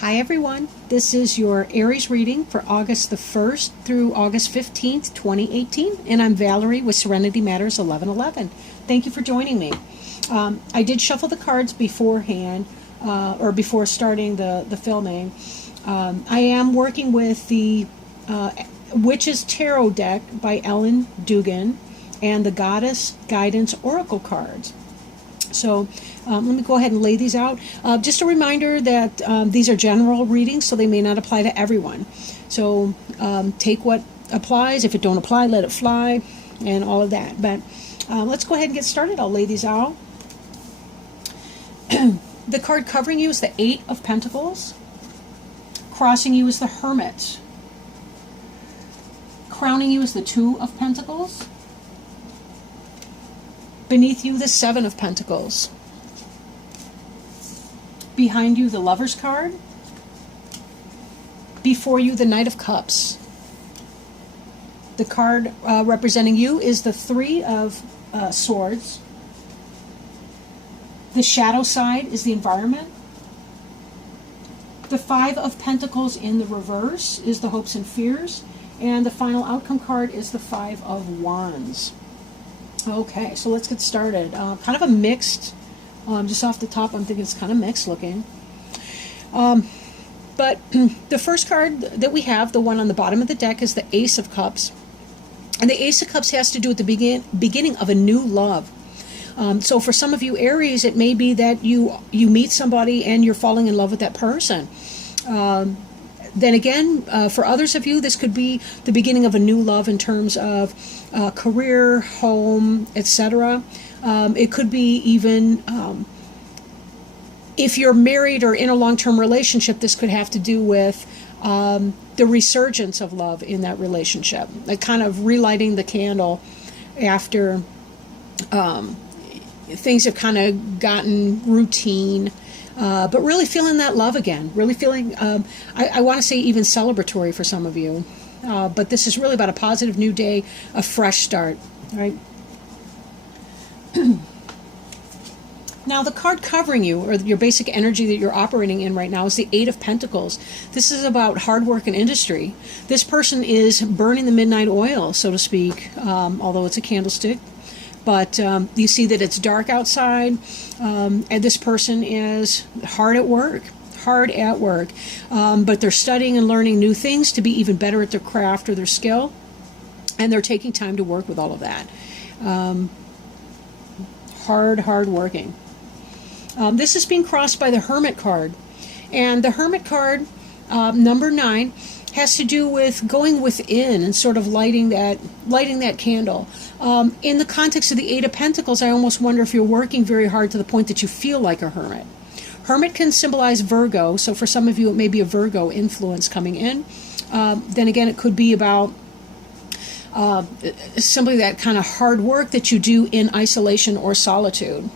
Hi everyone, this is your Aries reading for August the 1st through August 15th, 2018, and I'm Valerie with Serenity Matters 1111. Thank you for joining me. I did shuffle the cards beforehand, or before starting the filming. I am working with the Witch's Tarot deck by Ellen Dugan and the Goddess Guidance Oracle cards. So let me go ahead and lay these out. Just a reminder that these are general readings, so they may not apply to everyone. So take what applies. If it don't apply, let it fly, and all of that. But let's go ahead and get started. I'll lay these out. The card covering you is the Eight of Pentacles. Crossing you is the Hermit. Crowning you is the Two of Pentacles. Beneath you, the Seven of Pentacles. Behind you, the Lover's card. Before you, the Knight of Cups. The card representing you is the Three of Swords. The shadow side is the environment. The Five of Pentacles in the reverse is the hopes and fears. And the final outcome card is the Five of Wands. Okay, so let's get started. Kind of a mixed, just off the top, I'm thinking it's kind of mixed looking. But the first card that we have, the one on the bottom of the deck, is the Ace of Cups. And the Ace of Cups has to do with the beginning of a new love. So for some of you Aries, it may be that you meet somebody and you're falling in love with that person. Then again, for others of you, this could be the beginning of a new love in terms of career, home, etc. It could be even, if you're married or in a long-term relationship, this could have to do with the resurgence of love in that relationship, like kind of relighting the candle after things have kind of gotten routine. But really feeling that love again, really feeling, I want to say even celebratory for some of you. But this is really about a positive new day, a fresh start, right? Now, the card covering you, or your basic energy that you're operating in right now, is the Eight of Pentacles. This is about hard work and industry. This person is burning the midnight oil, so to speak, although it's a candlestick. But you see that it's dark outside, and this person is hard at work, but they're studying and learning new things to be even better at their craft or their skill, and they're taking time to work with all of that. Hard working. This is being crossed by the Hermit card, and the Hermit card, number 9, has to do with going within and sort of lighting that candle. In the context of the Eight of Pentacles, I almost wonder if you're working very hard to the point that you feel like a hermit. Hermit can symbolize Virgo, so for some of you it may be a Virgo influence coming in. Then again, it could be about simply that kind of hard work that you do in isolation or solitude.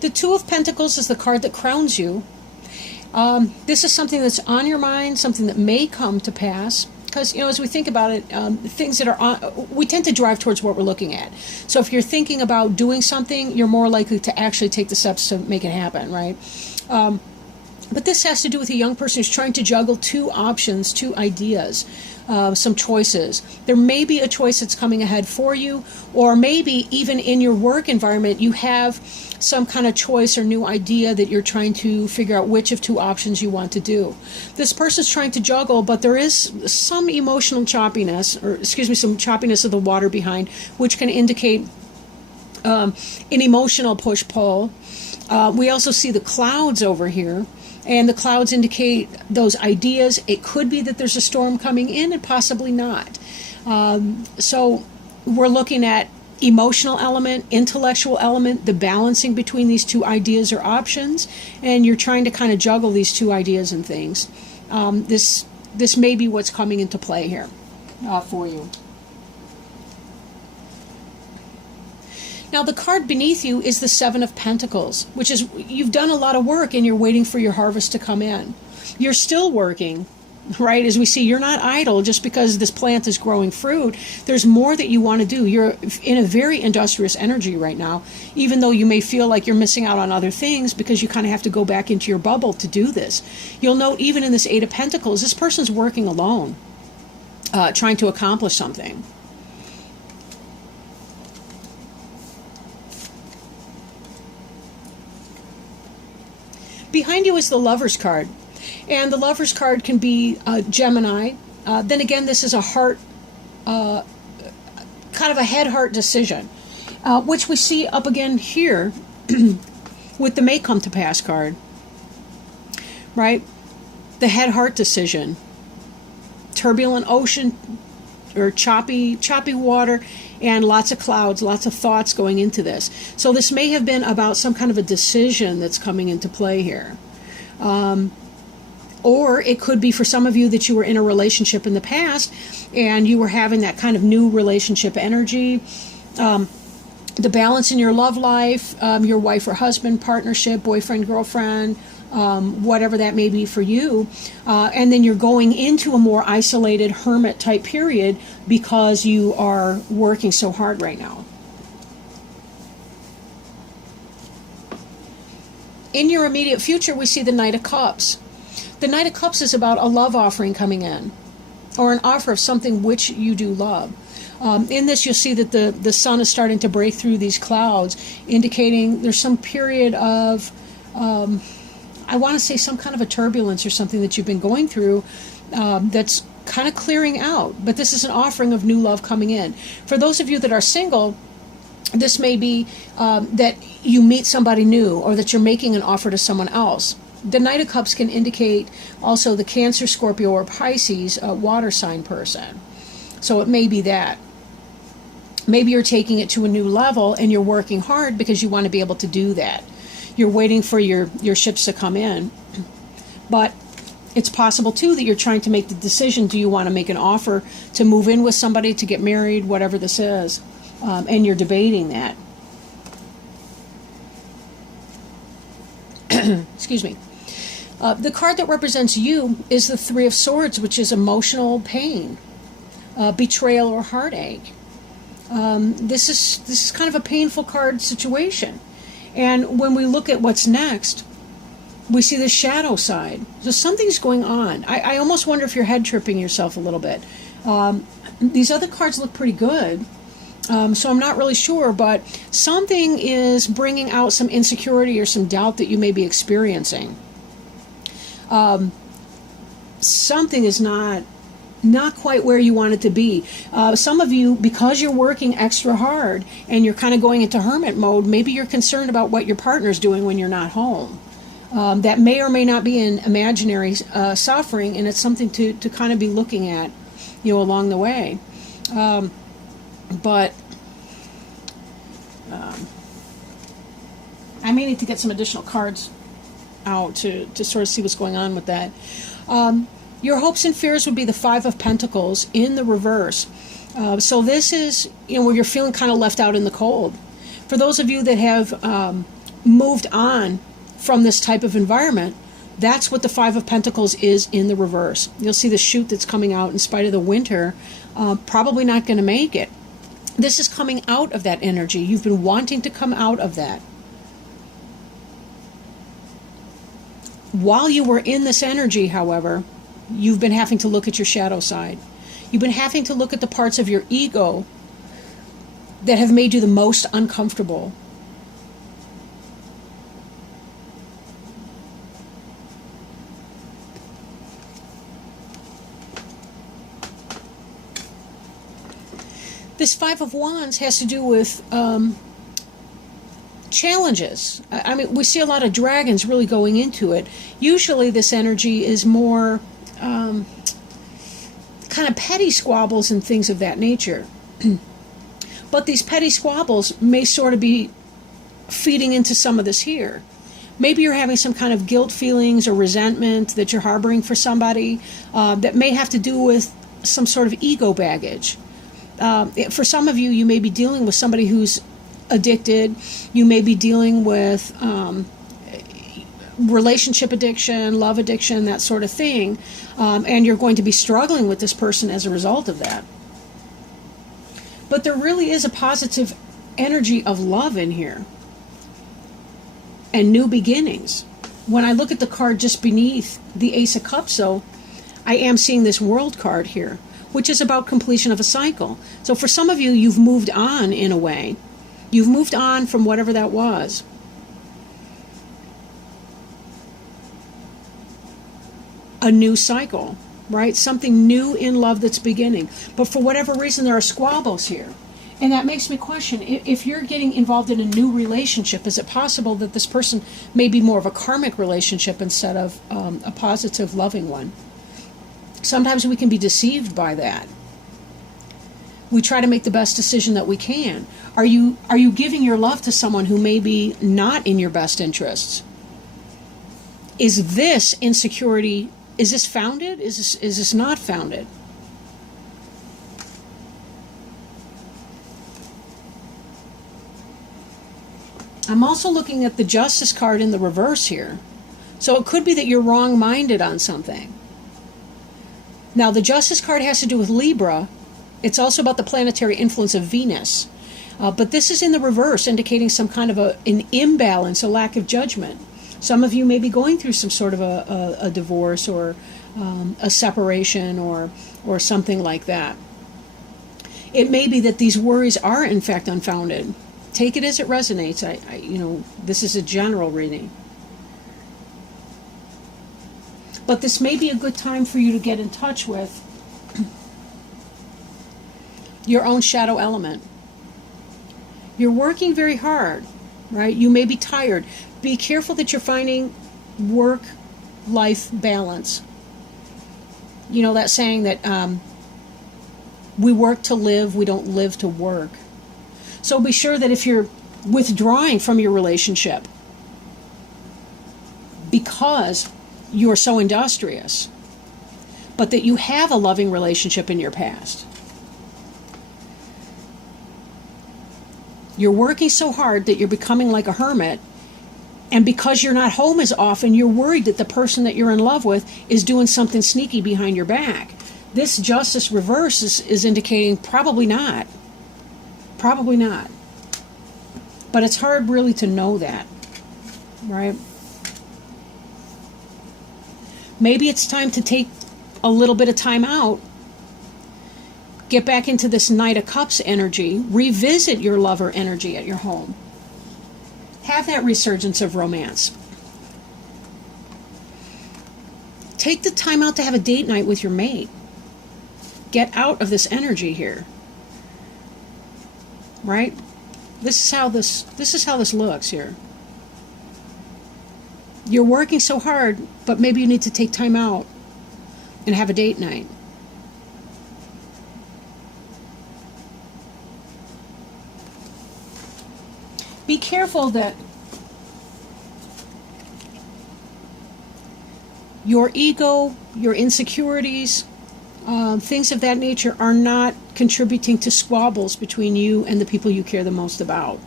The Two of Pentacles is the card that crowns you. This is something that's on your mind, something that may come to pass. Because, as we think about it, things that are on, we tend to drive towards what we're looking at. So if you're thinking about doing something, you're more likely to actually take the steps to make it happen, right? But this has to do with a young person who's trying to juggle two options, two ideas, some choices. There may be a choice that's coming ahead for you, or maybe even in your work environment, you have some kind of choice or new idea that you're trying to figure out which of two options you want to do. This person's trying to juggle, but there is some emotional choppiness, some choppiness of the water behind, which can indicate an emotional push-pull. We also see the clouds over here, and the clouds indicate those ideas. It could be that there's a storm coming in and possibly not. So we're looking at emotional element, intellectual element, the balancing between these two ideas or options, and you're trying to kind of juggle these two ideas and things. This may be what's coming into play here for you. Now, the card beneath you is the Seven of Pentacles, which is you've done a lot of work and you're waiting for your harvest to come in. You're still working, right? As we see, you're not idle just because this plant is growing fruit. There's more that you want to do. You're in a very industrious energy right now, even though you may feel like you're missing out on other things because you kind of have to go back into your bubble to do this. You'll note even in this Eight of Pentacles, this person's working alone, trying to accomplish something. Behind you is the Lover's card. And the Lover's card can be Gemini. Then again, this is a heart, kind of a head-heart decision, which we see up again here with the May Come to Pass card, right? The head-heart decision. Turbulent ocean, or choppy water, and lots of clouds, lots of thoughts going into this. So this may have been about some kind of a decision that's coming into play here. Or it could be for some of you that you were in a relationship in the past and you were having that kind of new relationship energy. The balance in your love life, your wife or husband partnership, boyfriend, girlfriend, whatever that may be for you. And then you're going into a more isolated hermit type period because you are working so hard right now. In your immediate future, we see the Knight of Cups. The Knight of Cups is about a love offering coming in, or an offer of something which you do love. In this, you'll see that the sun is starting to break through these clouds, indicating there's some period of, I want to say some kind of a turbulence or something that you've been going through that's kind of clearing out. But this is an offering of new love coming in. For those of you that are single, this may be that you meet somebody new, or that you're making an offer to someone else. The Knight of Cups can indicate also the Cancer, Scorpio, or Pisces water sign person. So it may be that. Maybe you're taking it to a new level and you're working hard because you want to be able to do that. You're waiting for your ships to come in. But it's possible too that you're trying to make the decision, do you want to make an offer to move in with somebody, to get married, whatever this is. And you're debating that. Excuse me. The card that represents you is the Three of Swords, which is emotional pain, betrayal, or heartache. This is kind of a painful card situation. And when we look at what's next, we see the shadow side. So something's going on. I almost wonder if you're head tripping yourself a little bit. These other cards look pretty good. So I'm not really sure, but something is bringing out some insecurity or some doubt that you may be experiencing. Something is not quite where you want it to be. Some of you, because you're working extra hard and you're kind of going into hermit mode, maybe you're concerned about what your partner's doing when you're not home. That may or may not be an imaginary suffering, and it's something to kind of be looking at, along the way. But I may need to get some additional cards out to sort of see what's going on with that. Your hopes and fears would be the Five of Pentacles in the reverse. So this is, where you're feeling kind of left out in the cold. For those of you that have moved on from this type of environment, that's what the Five of Pentacles is in the reverse. You'll see the shoot that's coming out in spite of the winter, probably not going to make it. This is coming out of that energy. You've been wanting to come out of that. While you were in this energy, however, you've been having to look at your shadow side. You've been having to look at the parts of your ego that have made you the most uncomfortable. This Five of Wands has to do with challenges. I mean, we see a lot of dragons really going into it. Usually this energy is more kind of petty squabbles and things of that nature. But these petty squabbles may sort of be feeding into some of this here. Maybe you're having some kind of guilt feelings or resentment that you're harboring for somebody that may have to do with some sort of ego baggage. For some of you, you may be dealing with somebody who's addicted. You may be dealing with relationship addiction, love addiction, that sort of thing, and you're going to be struggling with this person as a result of that. But there really is a positive energy of love in here and new beginnings. When I look at the card just beneath the Ace of Cups, though, I am seeing this World card here, which is about completion of a cycle. So for some of you, you've moved on in a way. You've moved on from whatever that was. A new cycle, right? Something new in love that's beginning. But for whatever reason, there are squabbles here. And that makes me question, if you're getting involved in a new relationship, is it possible that this person may be more of a karmic relationship instead of a positive, loving one? Sometimes we can be deceived by that. We try to make the best decision that we can. Are you giving your love to someone who may be not in your best interests? Is this insecurity, is this founded? Is this not founded? I'm also looking at the Justice card in the reverse here. So it could be that you're wrong-minded on something. Now, the Justice card has to do with Libra. It's also about the planetary influence of Venus. But this is in the reverse, indicating some kind of an imbalance, a lack of judgment. Some of you may be going through some sort of a divorce or a separation or something like that. It may be that these worries are, in fact, unfounded. Take it as it resonates. This is a general reading. But this may be a good time for you to get in touch with your own shadow element. You're working very hard, right? You may be tired. Be careful that you're finding work-life balance. You know that saying that we work to live, we don't live to work. So be sure that if you're withdrawing from your relationship because you're so industrious, but that you have a loving relationship in your past. You're working so hard that you're becoming like a hermit, and because you're not home as often, you're worried that the person that you're in love with is doing something sneaky behind your back. This Justice reverse is indicating probably not. Probably not. But it's hard really to know that, right? Maybe it's time to take a little bit of time out, get back into this Knight of Cups energy, revisit your lover energy at your home. Have that resurgence of romance. Take the time out to have a date night with your mate. Get out of this energy here. Right? This is how this looks here. You're working so hard, but maybe you need to take time out and have a date night. Be careful that your ego, your insecurities, things of that nature are not contributing to squabbles between you and the people you care the most about.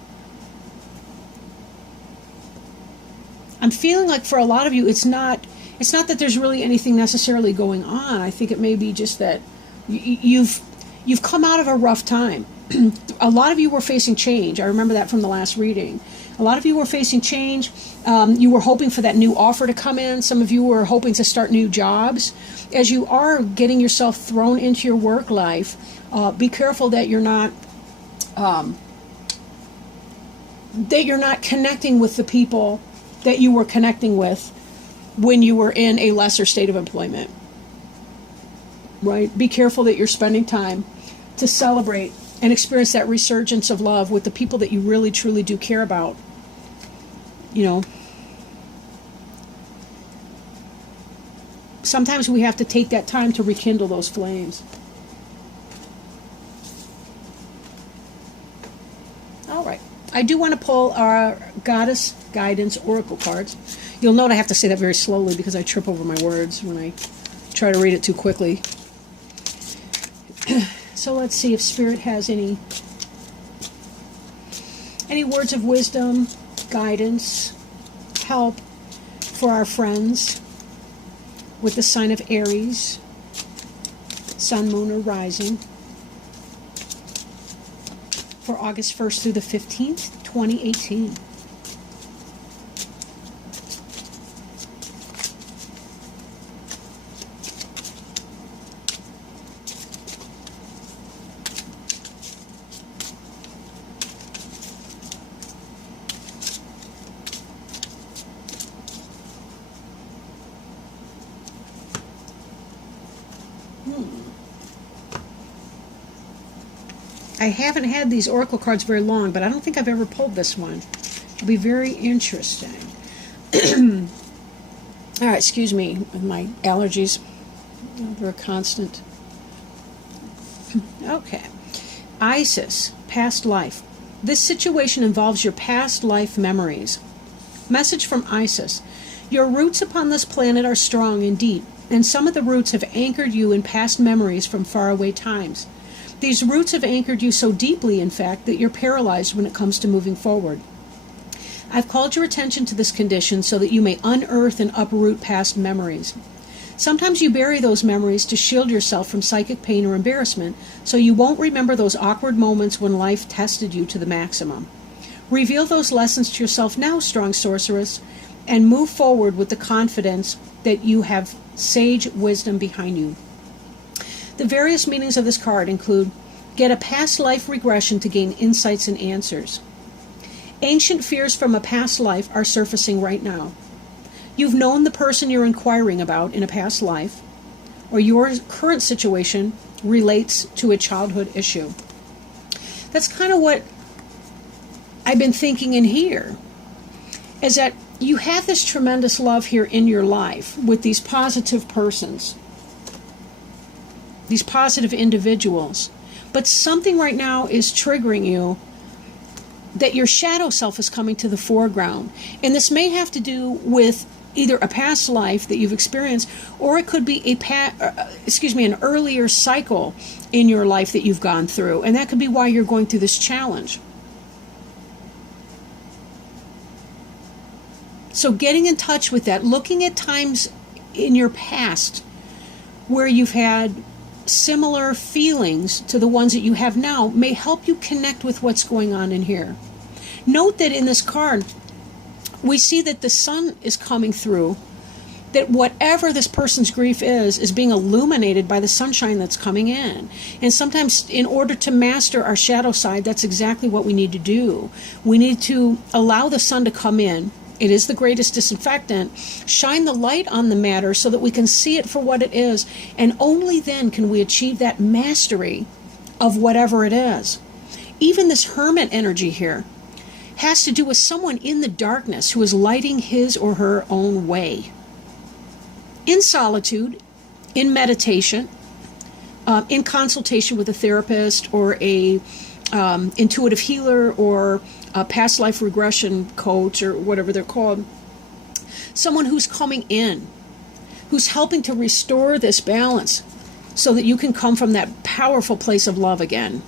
I'm feeling like for a lot of you, it's not that there's really anything necessarily going on. I think it may be just that you've come out of a rough time. A lot of you were facing change. I remember that from the last reading. A lot of you were facing change. You were hoping for that new offer to come in. Some of you were hoping to start new jobs. As you are getting yourself thrown into your work life, be careful that you're not connecting with the people that you were connecting with when you were in a lesser state of employment. Right? Be careful that you're spending time to celebrate and experience that resurgence of love with the people that you really truly do care about. You know, sometimes we have to take that time to rekindle those flames. All right. I do want to pull our Goddess Guidance Oracle cards. You'll note I have to say that very slowly because I trip over my words when I try to read it too quickly. So let's see if Spirit has any words of wisdom, guidance, help for our friends with the sign of Aries, sun, moon, or rising, for August 1st through the 15th, 2018. I haven't had these oracle cards very long, but I don't think I've ever pulled this one. It'll be very interesting. All right, excuse me, with my allergies. They're a constant. Okay. Isis, past life. This situation involves your past life memories. Message from Isis. Your roots upon this planet are strong and deep, and some of the roots have anchored you in past memories from faraway times. These roots have anchored you so deeply, in fact, that you're paralyzed when it comes to moving forward. I've called your attention to this condition so that you may unearth and uproot past memories. Sometimes you bury those memories to shield yourself from psychic pain or embarrassment, so you won't remember those awkward moments when life tested you to the maximum. Reveal those lessons to yourself now, strong sorceress, and move forward with the confidence that you have sage wisdom behind you. The various meanings of this card include: get a past life regression to gain insights and answers. Ancient fears from a past life are surfacing right now. You've known the person you're inquiring about in a past life, or your current situation relates to a childhood issue. That's kind of what I've been thinking in here, is that you have this tremendous love here in your life with these positive persons, these positive individuals, but something right now is triggering you, that your shadow self is coming to the foreground. And this may have to do with either a past life that you've experienced, or it could be an earlier cycle in your life that you've gone through, and that could be why you're going through this challenge. So getting in touch with that, looking at times in your past where you've had similar feelings to the ones that you have now, may help you connect with what's going on in here. Note that in this card, we see that the sun is coming through, that whatever this person's grief is being illuminated by the sunshine that's coming in. And sometimes in order to master our shadow side, that's exactly what we need to do. We need to allow the sun to come in. It is the greatest disinfectant. Shine the light on the matter so that we can see it for what it is, and only then can we achieve that mastery of whatever it is. Even this hermit energy here has to do with someone in the darkness who is lighting his or her own way. In solitude, in meditation, in consultation with a therapist or a intuitive healer or a past life regression coach or whatever they're called. Someone who's coming in, who's helping to restore this balance so that you can come from that powerful place of love again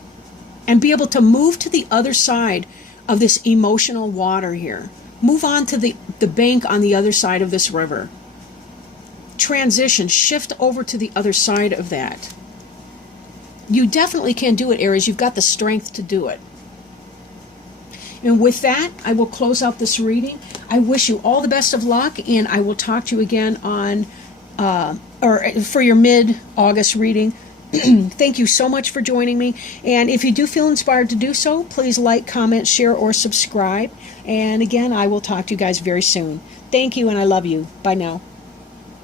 and be able to move to the other side of this emotional water here. Move on to the bank on the other side of this river. Transition, shift over to the other side of that. You definitely can do it, Aries. You've got the strength to do it. And with that, I will close out this reading. I wish you all the best of luck, and I will talk to you again on, or for your mid-August reading. Thank you so much for joining me. And if you do feel inspired to do so, please like, comment, share, or subscribe. And again, I will talk to you guys very soon. Thank you, and I love you. Bye now.